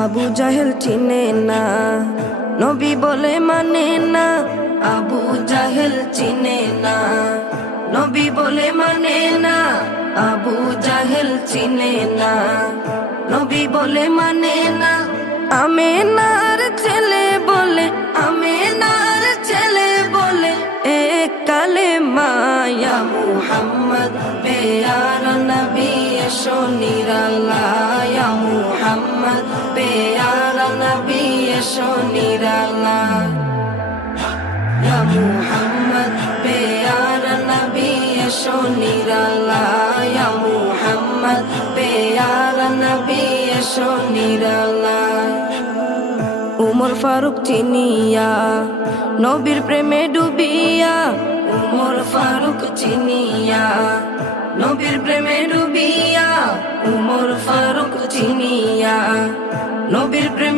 আবু জাহেল চিনে না, নবী বলে মানে না। আবু জাহেল চিনে না, নবী বলে মানে না। আবু জাহেল চিনে না, নবী বলে মানে না। আমেনার ছেলে বলে, আমেনার ছেলে বলে এক কালেমা ইয়া মুহাম্মদ পেয়ার নবী এসো নিরালায়। ইয়া মুহাম্মদ পেয়ার নবী এসো নিরালায়। ইয়া মুহাম্মদ পেয়ার নবী এসো নিরালায়। ইয়া মুহাম্মদ পেয়ার নবী এসো নিরালায়। উমর ফারুক চিনিয়া, নবীর প্রেমে ডুবিয়া। উমর ফারুক চিনিয়া, নবীর প্রেমে ডুবিয়া। উমর ফারুক চিনিয়া, নবীর প্রেমে